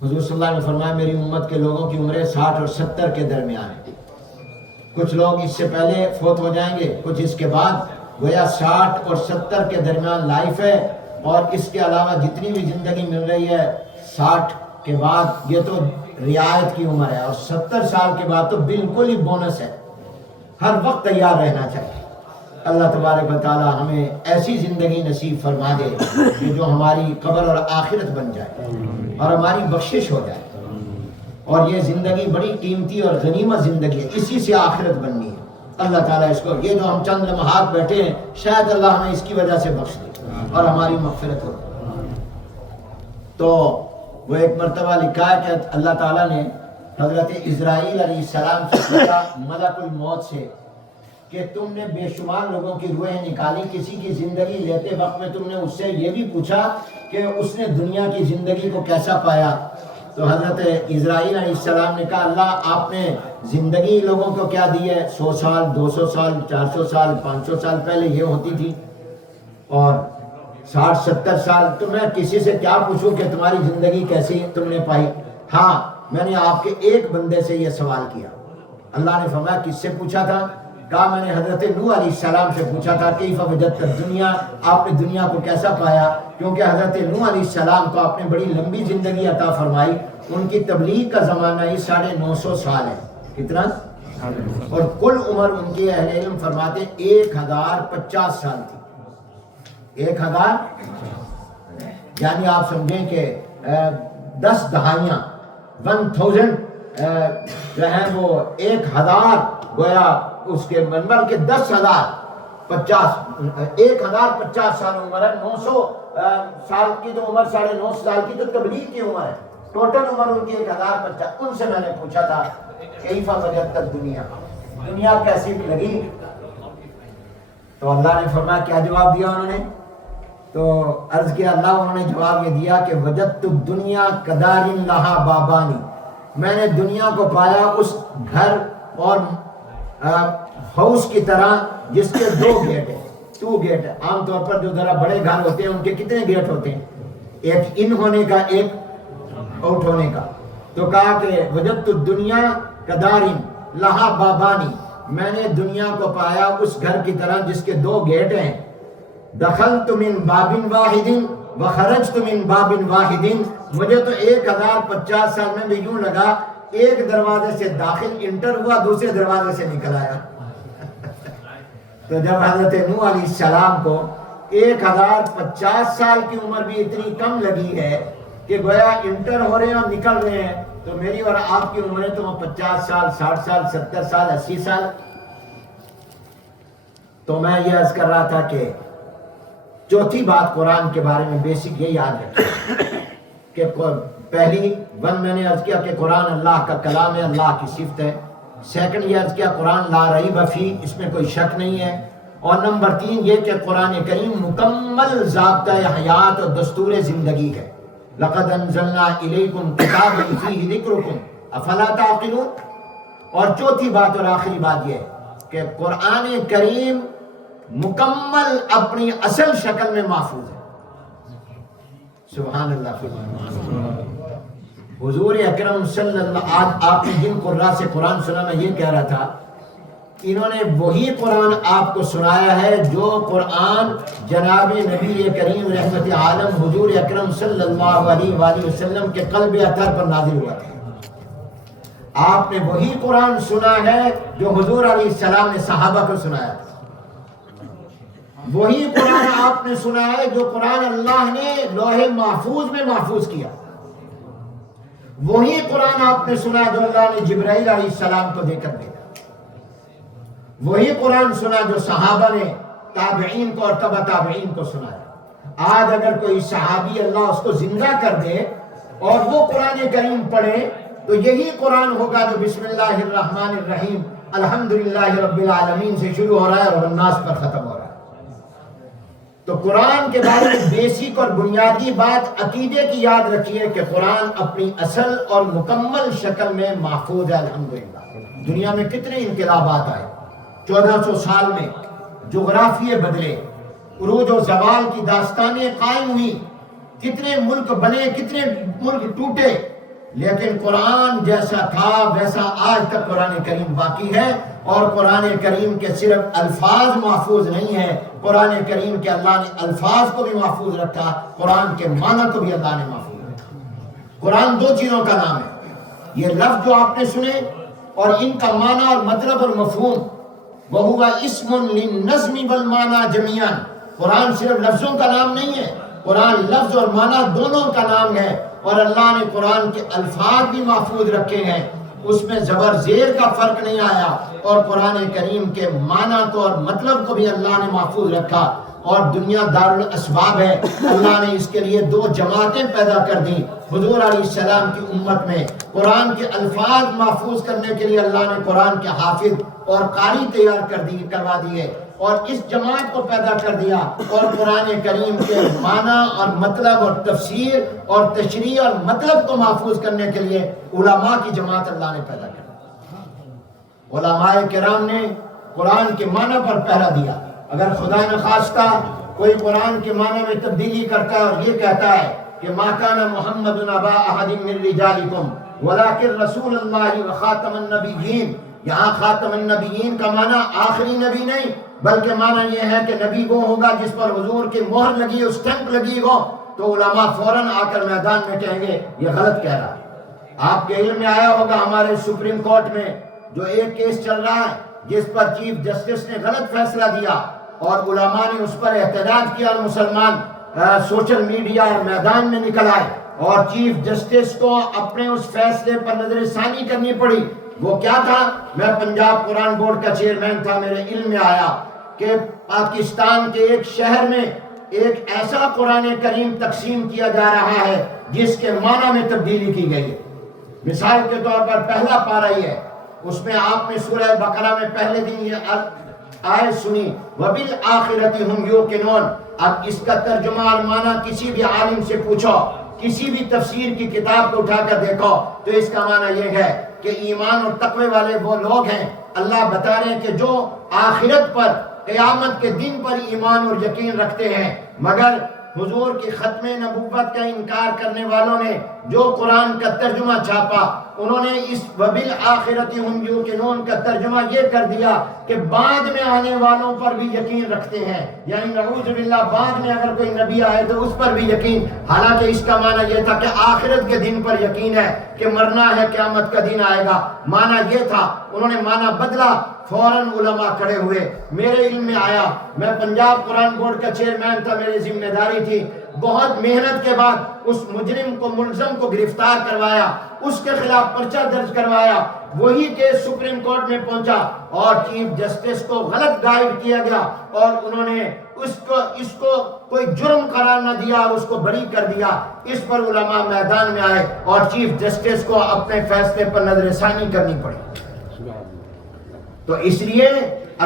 حضور صلی اللہ علیہ وسلم نے فرمایا میری امت کے لوگوں کی عمریں 60 اور 70 کے درمیان ہیں. کچھ لوگ اس سے پہلے فوت ہو جائیں گے، کچھ اس کے بعد. گویا 60 اور 70 کے درمیان لائف ہے. اور اس کے علاوہ جتنی بھی زندگی مل رہی ہے 60 کے بعد یہ تو رعایت کی عمر ہے، اور 70 سال کے بعد تو بالکل ہی بونس ہے. ہر وقت تیار رہنا چاہیے. اللہ تبارک و تعالی ہمیں ایسی زندگی نصیب فرما دے کہ جو ہماری قبر اور آخرت بن جائے اور ہماری بخشش ہو جائے. اور یہ زندگی بڑی قیمتی اور غنیمت زندگی ہے، اسی سے آخرت بننی ہے. اللہ تعالیٰ اس کو، یہ جو ہم چند لمحات بیٹھے ہیں شاید اللہ ہمیں اس کی وجہ سے بخش دے اور ہماری مغفرت ہو. تو وہ ایک مرتبہ لکھا ہے کہ اللہ تعالیٰ نے حضرت اسرائیل علیہ السلام سے پوچھا ملک الموت سے کہ تم نے بے شمار لوگوں کی روحیں نکالی، کسی کی زندگی لیتے وقت میں تم نے اس سے یہ بھی پوچھا کہ اس نے دنیا کی زندگی کو کیسا پایا؟ تو حضرت اسرائیل علیہ السلام نے کہا اللہ آپ نے زندگی لوگوں کو کیا دی ہے؟ 100 سال، 200 سال، 400 سال، 500 سال پہلے یہ ہوتی تھی، اور 60-70 سال. تو میں کسی سے کیا پوچھوں کہ تمہاری زندگی کیسی تم نے پائی؟ ہاں میں نے آپ کے ایک بندے سے یہ سوال کیا. اللہ نے فرمایا کس سے پوچھا تھا؟ کہا میں نے حضرت نوح علیہ السلام سے پوچھا تھا کیف وجدت الدنیا، آپ نے دنیا کو کیسا پایا؟ کیونکہ حضرت نوح علیہ السلام کو آپ نے بڑی لمبی زندگی عطا فرمائی. ان کی تبلیغ کا زمانہ ہی 950 سال ہے. کتنا؟ اور کل عمر ان کی اہل علم فرماتے 1050 سال تھی. 1000 یعنی آپ سمجھیں کہ 10 دہائیاں 1000 جو ہیں وہ 1000 گویا اس کے منبر کے 1050 سال عمر ہے. 900 سال کی تو عمر 950 سال کی تو تبلیغ کی عمر ہے. ٹوٹل عمر ان کی 1050. ان سے میں نے پوچھا تھا کیف وجدت الدنیا، دنیا کیسی لگی؟ تو اللہ نے فرمایا کیا جواب دیا انہوں نے؟ تو عرض کیا اللہ انہوں نے جواب یہ دیا کہ وجدت الدنیا کدار لہا بابانی، میں نے دنیا کو پایا اس گھر اور ہاؤس کی طرح جس کے 2 گیٹ ہیں. 2 گیٹ ہے. عام طور پر جو ذرا بڑے گھر ہوتے ہیں ان کے کتنے گیٹ ہوتے ہیں؟ ایک ان ہونے کا، ایک آؤٹ ہونے کا. تو کہا کہ وجدت الدنیا کدار لہا بابانی، میں نے دنیا کو پایا اس گھر کی طرح جس کے 2 گیٹ ہیں، دخلت من باب واحد وخرجت من باب واحد، مجھے تو 1050 سال میں بھی یوں لگا ایک دروازے سے داخل انٹر ہوا، دوسرے دروازے سے نکل آیا۔ تو جب حضرت نوح علیہ السلام کو 1050 سال کی عمر بھی اتنی کم لگی ہے کہ گویا انٹر ہو رہے ہیں اور نکل رہے ہیں، تو میری اور آپ کی عمریں تو 50 سال، 60 سال، 70 سال، 80 سال۔ تو میں یہ عرض کر رہا تھا کہ چوتھی بات قرآن کے بارے میں بیسک یہ یاد رکھیں کہ پہلی میں نے عرض کیا کہ قرآن اللہ کا کلام ہے، اللہ کی صفت ہے۔ سیکنڈ یہ عرض کیا قرآن لا ریب فیہ، اس میں کوئی شک نہیں ہے۔ اور نمبر 3 یہ کہ قرآن کریم مکمل ضابطہ حیات اور دستور زندگی ہے۔ لقد انزلنا الیکم کتابا فیہ ذکرکم افلا تعقلون۔ اور چوتھی بات اور آخری بات یہ ہے کہ قرآن کریم مکمل اپنی اصل شکل میں محفوظ ہے۔ سبحان اللہ۔ حضور اکرم صلی اللہ، آج آپ نے جن قراء سے قرآن سنا، میں یہ کہہ رہا تھا انہوں نے وہی قرآن آپ کو سنایا ہے جو قرآن جناب نبی کریم رحمت عالم حضور اکرم صلی اللہ علیہ وآلہ وسلم کے قلب اطہر پر نازل ہوا تھا۔ آپ نے وہی قرآن سنا ہے جو حضور علیہ السلام نے صحابہ کو سنایا تھا۔ وہی قرآن آپ نے سنا ہے جو قرآن اللہ نے لوح محفوظ میں محفوظ کیا۔ وہی قرآن آپ نے سنا جو اللہ نے جبرائیل علیہ السلام کو دے کر بھیجا۔ وہی قرآن سنا جو صحابہ نے تابعین کو اور تبع تابعین کو سنایا۔ آج اگر کوئی صحابی اللہ اس کو زندہ کر دے اور وہ قرآن کریم پڑھے تو یہی قرآن ہوگا جو بسم اللہ الرحمن الرحیم الحمدللہ رب العالمین سے شروع ہو رہا ہے اور الناس پر ختم ہو رہا ہے۔ تو قرآن کے بارے میں بیسک اور بنیادی بات عقیدے کی یاد رکھیے کہ قرآن اپنی اصل اور مکمل شکل میں محفوظ ہے الحمدللہ۔ دنیا میں کتنے انقلابات آئے، 1400 سال میں جغرافیے بدلے، عروج و زوال کی داستانیں قائم ہوئی، کتنے ملک بنے، کتنے ملک ٹوٹے، لیکن قرآن جیسا تھا ویسا آج تک قرآن کریم باقی ہے۔ اور قرآن کریم کے صرف الفاظ محفوظ نہیں ہیں، قرآن کریم کے اللہ نے الفاظ کو بھی محفوظ رکھا، قرآن کے معنی کو بھی اللہ نے محفوظ رکھا۔ قرآن 2 چیزوں کا نام ہے، یہ لفظ جو آپ نے سنے اور ان کا معنی اور مطلب اور مفہوم، وَهُوَ اسْمٌ لِلنَّظْمِ وَالْمَعْنَى جَمِيعًا۔ قرآن صرف لفظوں کا نام نہیں ہے، قرآن لفظ اور معنی دونوں کا نام ہے۔ اور اللہ نے قرآن کے الفاظ بھی محفوظ رکھے ہیں، اس میں زبر زیر کا فرق نہیں آیا، اور قرآن کریم کے معنی کو اور مطلب کو بھی اللہ نے محفوظ رکھا۔ اور دنیا دارالاسباب ہے، اللہ نے اس کے لیے 2 جماعتیں پیدا کر دیں حضور علیہ السلام کی امت میں۔ قرآن کے الفاظ محفوظ کرنے کے لیے اللہ نے قرآن کے حافظ اور قاری تیار کروا دیے اور اس جماعت کو پیدا کر دیا، اور قرآن کریم کے معنی اور مطلب اور تفسیر اور تشریح اور مطلب کو محفوظ کرنے کے لیے علماء کی جماعت اللہ نے پیدا کر دی۔ علماء کرام نے قرآن کے معنی پر پہرا دیا۔ اگر خدا نخواستہ کوئی قرآن کے معنی میں تبدیلی کرتا ہے اور یہ کہتا ہے کہ ما کان محمد ابا احد من رجالکم ولکن رسول اللہ وخاتم النبیین، یہاں خاتم النبیین کا معنی آخری نبی نہیں، بلکہ معنی یہ ہے کہ نبی وہ ہوگا جس پر حضور کی مہر لگی، اس اسٹمپ لگی ہو، تو علماء فوراً آ کر میدان میں کہیں گے یہ غلط کہہ رہا ہے۔ آپ کے علم میں آیا ہوگا ہمارے سپریم کورٹ میں جو ایک کیس چل رہا ہے جس پر چیف جسٹس نے غلط فیصلہ دیا اور علماء نے اس پر احتجاج کیا، اور مسلمان سوشل میڈیا اور میدان میں نکل آئے اور چیف جسٹس کو اپنے اس فیصلے پر نظر ثانی کرنی پڑی۔ وہ کیا تھا؟ میں پنجاب قرآن بورڈ کا چیئرمین تھا، میرے علم میں آیا کہ پاکستان کے ایک شہر میں ایک ایسا قرآن کریم تقسیم کیا جا رہا ہے جس کے معنی میں تبدیلی کی گئی ہے۔ مثال کے طور پر پہلا پارہ یہ ہے، اس میں آپ نے سورہ بقرہ میں پہلے دن یہ آیت سنی وَبِالْآخِرَةِ هُمْ يُوقِنُونَ۔ اب اس کا ترجمہ اور معنی کسی بھی عالم سے پوچھو، کسی بھی تفسیر کی کتاب کو اٹھا کر دیکھو تو اس کا معنی یہ ہے کہ ایمان اور تقوی والے وہ لوگ ہیں، اللہ بتا رہے ہیں کہ جو آخرت پر، قیامت کے دن پر ایمان اور یقین رکھتے ہیں۔ مگر حضور کی ختم نبوت کا انکار کرنے والوں نے جو قرآن کا ترجمہ چھاپا انہوں نے اس وبالآخرۃ ہم یوقنون کا ترجمہ یہ کر دیا کہ بعد میں آنے والوں پر بھی یقین رکھتے ہیں، یعنی نعوذ باللہ بعد میں اگر کوئی نبی آئے تو اس پر بھی یقین، حالانکہ اس کا معنی یہ تھا کہ آخرت کے دن پر یقین ہے کہ مرنا ہے، قیامت کا دن آئے گا، معنی یہ تھا۔ انہوں نے معنی بدلا، فوراً علماء کھڑے ہوئے، میرے علم میں آیا، میں پنجاب قرآن بورڈ کا چیئرمین تھا، میری ذمہ داری تھی، بہت محنت کے بعد اس مجرم کو، ملزم کو گرفتار کروایا، اس کے خلاف پرچہ درج کروایا، وہی کیس سپریم کورٹ میں پہنچا اور چیف جسٹس کو غلط گائیڈ کیا گیا اور انہوں نے اس کو کوئی جرم قرار نہ دیا اور اس کو بری کر دیا۔ اس پر علماء میدان میں آئے اور چیف جسٹس کو اپنے فیصلے پر نظر ثانی کرنی پڑی۔ تو اس لیے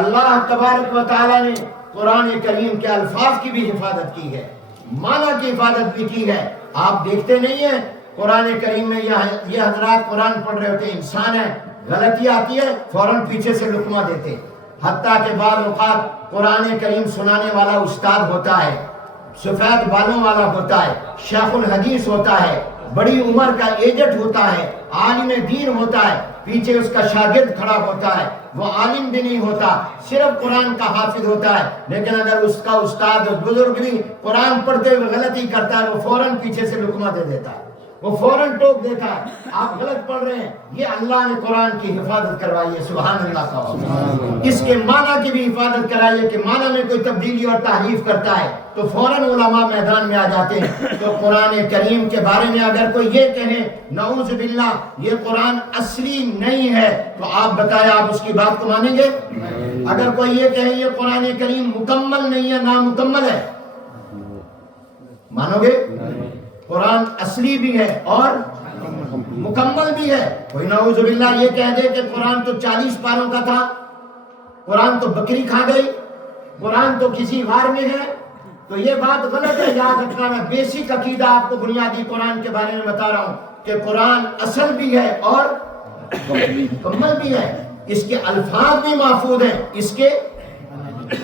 اللہ تبارک و تعالیٰ نے قرآن کریم کے الفاظ کی بھی حفاظت کی ہے، معنی کی حفاظت بھی کی ہے۔ آپ دیکھتے نہیں ہیں قرآن کریم میں یہ حضرات قرآن پڑھ رہے ہوتے ہیں، انسان ہے، غلطی آتی ہے فوراً پیچھے سے لقمہ دیتے، حتیٰ کہ بعض اوقات قرآن کریم سنانے والا استاد ہوتا ہے، سفید بالوں والا ہوتا ہے، شیخ الحدیث ہوتا ہے، بڑی عمر کا ایجٹ ہوتا ہے، عالم دین ہوتا ہے، پیچھے اس کا شاگرد کھڑا ہوتا ہے، وہ عالم بھی نہیں ہوتا، صرف قرآن کا حافظ ہوتا ہے، لیکن اگر اس کا استاد اور بزرگ بھی قرآن پڑھتے ہوئے غلطی کرتا ہے وہ فوراً پیچھے سے لقمہ دے دیتا ہے، وہ فوراً ٹوک دیتا ہے، آپ غلط پڑھ رہے ہیں۔ یہ اللہ نے قرآن کی حفاظت کروائی ہے، سبحان اللہ کا، اس کے معنی کی بھی حفاظت کرائی ہے کہ معنی میں کوئی تبدیلی اور تحریف کرتا ہے تو فوراً علماء میدان میں آ جاتے ہیں۔ تو قرآن کریم کے بارے میں اگر کوئی یہ کہے نعوذ باللہ یہ قرآن اصلی نہیں ہے تو آپ بتائیں آپ اس کی بات کو مانیں گے؟ اگر کوئی یہ کہے یہ قرآن کریم مکمل نہیں ہے، نامکمل ہے، مانو گے؟ قرآن اصلی بھی ہے اور مکمل بھی ہے۔ کوئی نعوذ باللہ یہ کہہ دے کہ قرآن تو 40 پاروں کا تھا، قرآن تو بکری کھا گئی، قرآن تو کسی غار میں ہے، تو یہ بات غلط ہے۔ یاد رکھنا، میں بیسک عقیدہ آپ کو بنیادی قرآن کے بارے میں بتا رہا ہوں کہ قرآن اصل بھی ہے اور مکمل بھی ہے، اس کے الفاظ بھی محفوظ ہیں، اس کے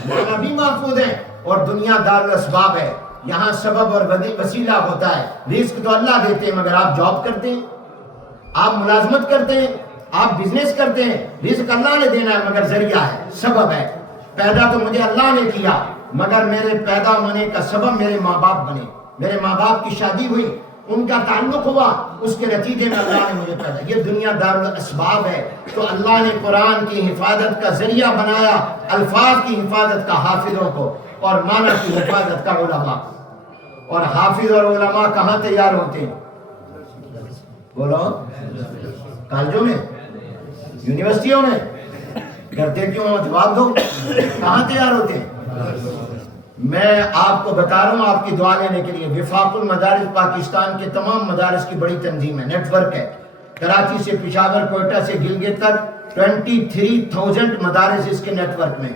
معنی بھی محفوظ ہیں، اور دنیا دار الاسباب ہے، یہاں سبب اور وسیلہ ہوتا ہے۔ رزق تو اللہ دیتے ہیں، مگر آپ جاب کرتے ہیں، آپ ملازمت کرتے ہیں، آپ بزنس کرتے ہیں، رزق اللہ نے دینا ہے مگر ذریعہ ہے، سبب ہے۔ پیدا تو مجھے اللہ نے کیا مگر میرے پیدا ہونے کا سبب میرے ماں باپ بنے، میرے ماں باپ کی شادی ہوئی، ان کا تعلق ہوا، اس کے نتیجے میں اللہ نے مجھے پیدا، یہ دنیا دار الاسباب ہے۔ تو اللہ نے قرآن کی حفاظت کا ذریعہ بنایا، الفاظ کی حفاظت کا حافظوں کو اور معنی کی حفاظت کا علماء۔ اور حافظ اور علماء کہاں تیار ہوتے ہیں؟ بولو، کالجوں میں، یونیورسٹیوں میں؟ کرتے کیوں ہو؟ جواب دو، کہاں تیار ہوتے ہیں؟ میں آپ کو بتا رہا ہوں آپ کی دعا لینے کے لیے، وفاق المدارس پاکستان کے تمام مدارس کی بڑی تنظیم ہے، نیٹ ورک ہے، کراچی سے پشاور، کوئٹہ سے گلگت تک 23,000 مدارس اس کے نیٹ ورک میں،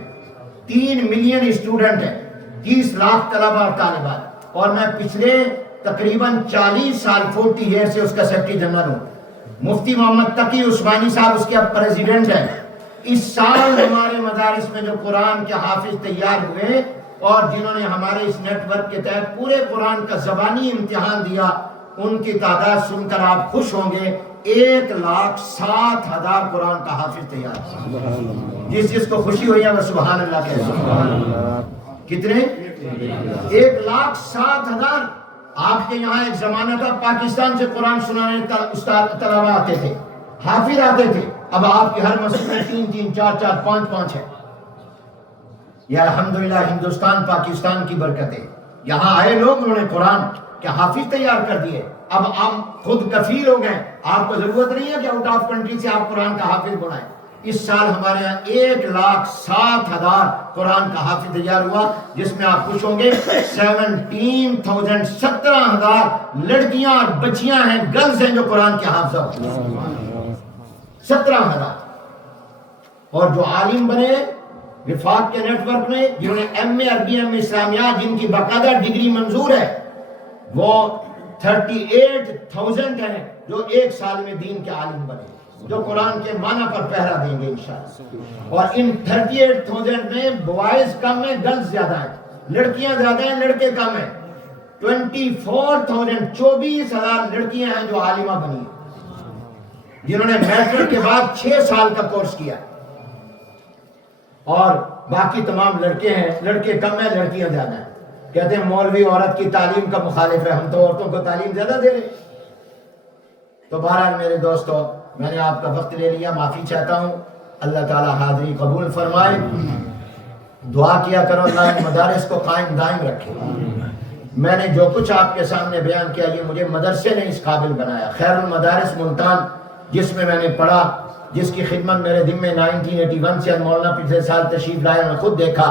3 ملین اسٹوڈنٹ ہیں، 30 لاکھ طلبہ اور طالبات، اور میں پچھلے تقریباً 40 سال 40 ایئر سے اس کا سیکرٹری جنرل ہوں۔ مفتی محمد تقی عثمانی صاحب اس کے اب پریزیڈنٹ ہیں۔ اس سال ہمارے مدارس میں جو قرآن کے حافظ تیار ہوئے اور جنہوں نے ہمارے اس نیٹ ورک کے تحت پورے قرآن کا زبانی امتحان دیا، ان کی تعداد سن کر آپ خوش ہوں گے، 1,07,000 قرآن کا حافظ تیار۔ جس کو خوشی ہوئی ہے وہ سبحان اللہ کہے۔ سبحان اللہ۔ کتنے؟ 1,07,000۔ آپ کے یہاں ایک زمانہ تھا پاکستان سے قرآن سنانے استاد طلبہ آتے تھے، حافظ آتے تھے، اب آپ کے ہر مسجد میں 3-3 4-4 5-5 ہے۔ یہ الحمدللہ ہندوستان پاکستان کی برکت ہے، یہاں آئے لوگ، انہوں نے قرآن کے حافظ تیار کر دیے، اب آپ خود کفیل ہو گئے، آپ کو ضرورت نہیں ہے کہ آؤٹ آف کنٹری سے آپ قرآن کا حافظ بنائیں۔ اس سال ہمارے یہاں 1,07,000 قرآن کا حافظ تیار ہوا، جس میں آپ خوش ہوں گے 17,000 17,000 لڑکیاں اور بچیاں ہیں، گرلز ہیں جو قرآن کے حافظ ہیں، 17,000۔ اور جو عالم بنے وفاق کے نیٹ ورک میں، جنہوں نے ایم اے عربی، ایم اے اسلامیات، جن کی باقاعدہ ڈگری منظور ہے، وہ 38,000 ہیں جو 1 سال میں دین کے عالم بنے، جو قرآن کے معنی پر پہرا دیں گے انشاءاللہ۔ اور ان 38,000 میں بوائز کم ہیں، گرلز زیادہ ہیں، لڑکیاں زیادہ ہیں، لڑکے کم ہیں۔ 24,000 24,000 لڑکیاں ہیں جو عالمہ بنی ہیں، جنہوں نے میٹرک کے بعد 6 سال کا کورس کیا، اور باقی تمام لڑکے ہیں، لڑکے کم ہیں لڑکیاں زیادہ ہیں. کہتے ہیں مولوی عورت کی تعلیم کا مخالف ہے، ہم تو عورتوں کو تعلیم زیادہ دے رہے ہیں. تو بہرحال میرے دوستو، میں نے آپ کا وقت لے لیا، معافی چاہتا ہوں. اللہ تعالی حاضری قبول فرمائے. دعا کیا کرو اللہ ان مدارس کو قائم دائم رکھے. میں نے جو کچھ آپ کے سامنے بیان کیا یہ مجھے مدرسے نے اس قابل بنایا. خیر المدارس ملتان جس میں نے پڑھا، جس کی خدمت میرے دن میں 1981 سے مولانا پچھلے سال تشریف لائے، میں خود دیکھا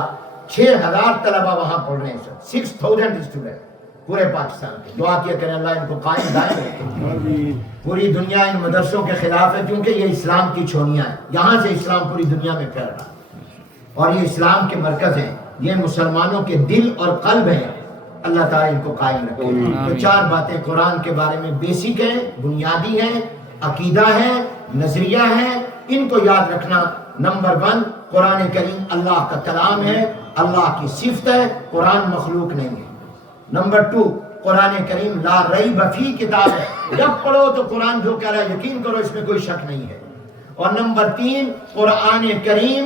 6000 طلبہ وہاں پڑھ رہے ہیں سر، 6000 اسٹوڈنٹ پورے پاکستان کے. دعا کیا کریں اللہ ان کو قائم دائم رکھے. پوری دنیا ان مدرسوں کے خلاف ہے کیونکہ یہ اسلام کی چھونیاں ہیں، یہاں سے اسلام پوری دنیا میں پھیل رہا اور یہ اسلام کے مرکز ہیں، یہ مسلمانوں کے دل اور قلب ہیں. اللہ تعالیٰ ان کو قائم رکھے. تو 4 باتیں قرآن کے بارے میں بیسک ہیں، بنیادی ہیں، عقیدہ ہے، نظریہ ہے، ان کو یاد رکھنا. نمبر 1، قرآن کریم اللہ کا کلام ہے، اللہ کی صفت ہے، قرآن مخلوق نہیں ہے. نمبر 2، قرآن کریم لا ریب فی کتاب ہے، جب پڑھو تو قرآن جو کہہ رہا ہے یقین کرو، اس میں کوئی شک نہیں ہے. اور نمبر 3، قرآن کریم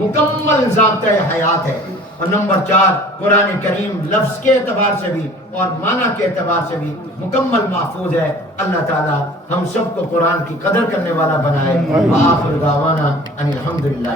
مکمل ضابطۂ حیات ہے. اور نمبر 4، قرآن کریم لفظ کے اعتبار سے بھی اور معنی کے اعتبار سے بھی مکمل محفوظ ہے. اللہ تعالی ہم سب کو قرآن کی قدر کرنے والا بنائے. وآخر دعوانا ان الحمدللہ.